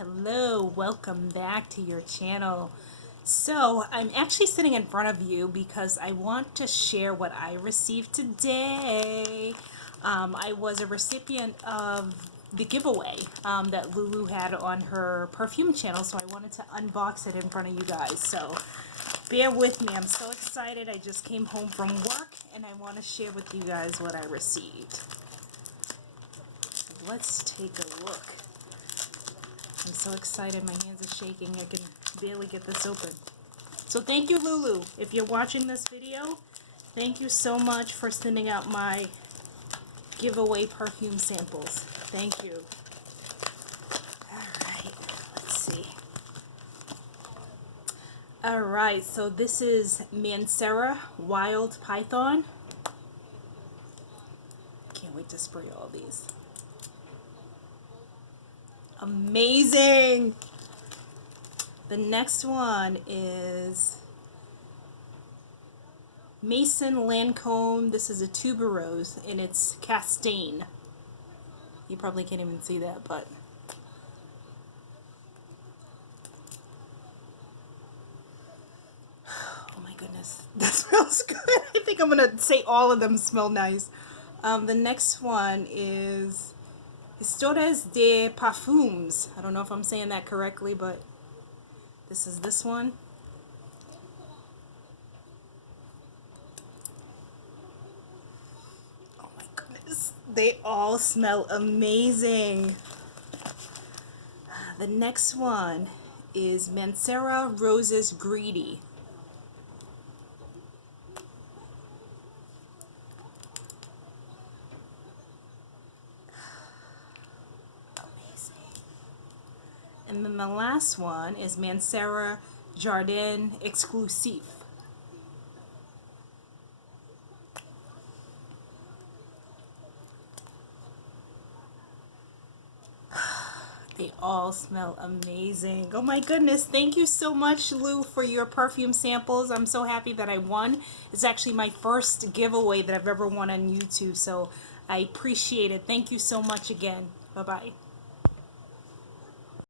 hello, welcome back to your channel. So I'm actually sitting in front of you because I want to share what I received today. I was a recipient of the giveaway that LuuLuu had on her perfume channel, so I wanted to unbox it in front of you guys. So bear with me, I'm so excited. I just came home from work and I want to share with you guys what I received. Let's take a look. I'm so excited, my hands are shaking, I can barely get this open. So thank you, LuuLuu. If you're watching this video, thank you so much for sending out my giveaway perfume samples. Thank you. Alright, let's see. Alright, so this is Mancera Wild Python. Can't wait to spray all these. Amazing! The next one is Maison Lancôme. This is a tuberose and it's Castaigne. You probably can't even see that, but oh my goodness, that smells good. I think I'm gonna say all of them smell nice. The next one is Historias de Perfumes. I don't know if I'm saying that correctly, but this is this one. Oh my goodness. They all smell amazing. The next one is Mancera Roses Greedy. And then the last one is Mancera Jardin Exclusive. They all smell amazing. Oh my goodness, thank you so much, Lou, for your perfume samples. I'm so happy that I won. It's actually my first giveaway that I've ever won on YouTube, so I appreciate it. Thank you so much again. Bye-bye.